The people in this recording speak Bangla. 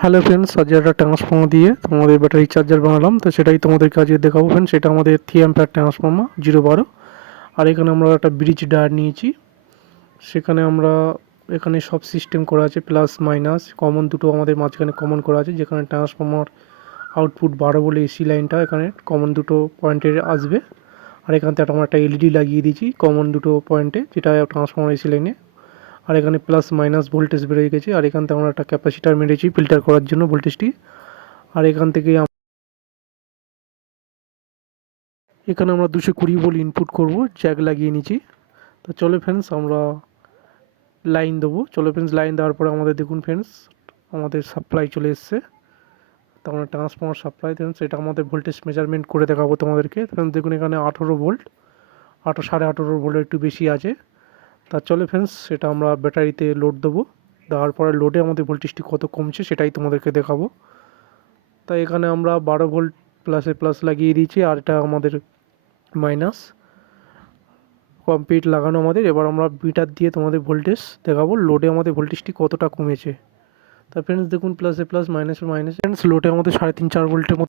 হ্যালো ফ্রেন্ডস, আজ একটা ট্রান্সফর্মার দিয়ে তোমাদের ব্যাটারি চার্জার বানালাম। তো সেটাই তোমাদেরকে আজকে দেখাবো ফ্রেন্ডস। সেটা আমাদের 3 অ্যাম্পিয়ার ট্রান্সফর্মার 012। আর এখানে আমরা একটা ব্রিজ ডায়ার নিয়েছি। সেখানে আমরা এখানে সব সিস্টেম করা আছে, প্লাস মাইনাস কমন দুটো আমাদের মাঝখানে কমন করা আছে, যেখানে ট্রান্সফর্মার আউটপুট 12 বলে এসি লাইনটা এখানে কমন দুটো পয়েন্টে আসবে। আর এখান থেকে আমরা একটা এলইডি লাগিয়ে দিয়েছি কমন দুটো পয়েন্টে, যেটা ট্রান্সফর্মার এসি লাইনে। আর এখানে প্লাস মাইনাস ভোল্টেজ বেড়ে গেছে। আর এখান থেকে আমরা একটা ক্যাপাসিটার মেরেছি ফিল্টার করার জন্য ভোল্টেজটি। আর এখান থেকে এখানে আমরা 220 ভোল্ট ইনপুট করব, জ্যাক লাগিয়ে নিচ্ছি। তো চলো ফ্রেন্ডস, আমরা লাইন দেবো। চলো ফ্রেন্ডস, লাইন দেওয়ার পরে আমাদের দেখুন ফ্রেন্ডস, আমাদের সাপ্লাই চলে এসছে। তো আমরা ট্রান্সফর্মার সাপ্লাই ফ্রেন্ডস, এটা আমাদের ভোল্টেজ মেজারমেন্ট করে দেখাবো তোমাদেরকে। ফ্রেন্ডস দেখুন, এখানে 18 ভোল্ট, 18 ভোল্টের একটু বেশি আছে। তা চলো ফ্রেন্ডস, সেটা আমরা ব্যাটারিতে লোড দেবো। দেওয়ার পরে লোডে আমাদের ভোল্টেজটি কত কমছে সেটাই তোমাদেরকে দেখাবো। তাই এখানে আমরা 12 ভোল্ট প্লাসে প্লাস লাগিয়ে দিয়েছি, আর এটা আমাদের মাইনাস কমপ্লিট লাগানো আমাদের। এবার আমরা মিটার দিয়ে তোমাদের ভোল্টেজ দেখাবো, লোডে আমাদের ভোল্টেজটি কতটা কমেছে। তা ফ্রেন্ডস দেখুন, প্লাসে প্লাস মাইনাসে মাইনাস। ফ্রেন্ডস লোডে আমাদের 3.5-4 ভোল্টের মতো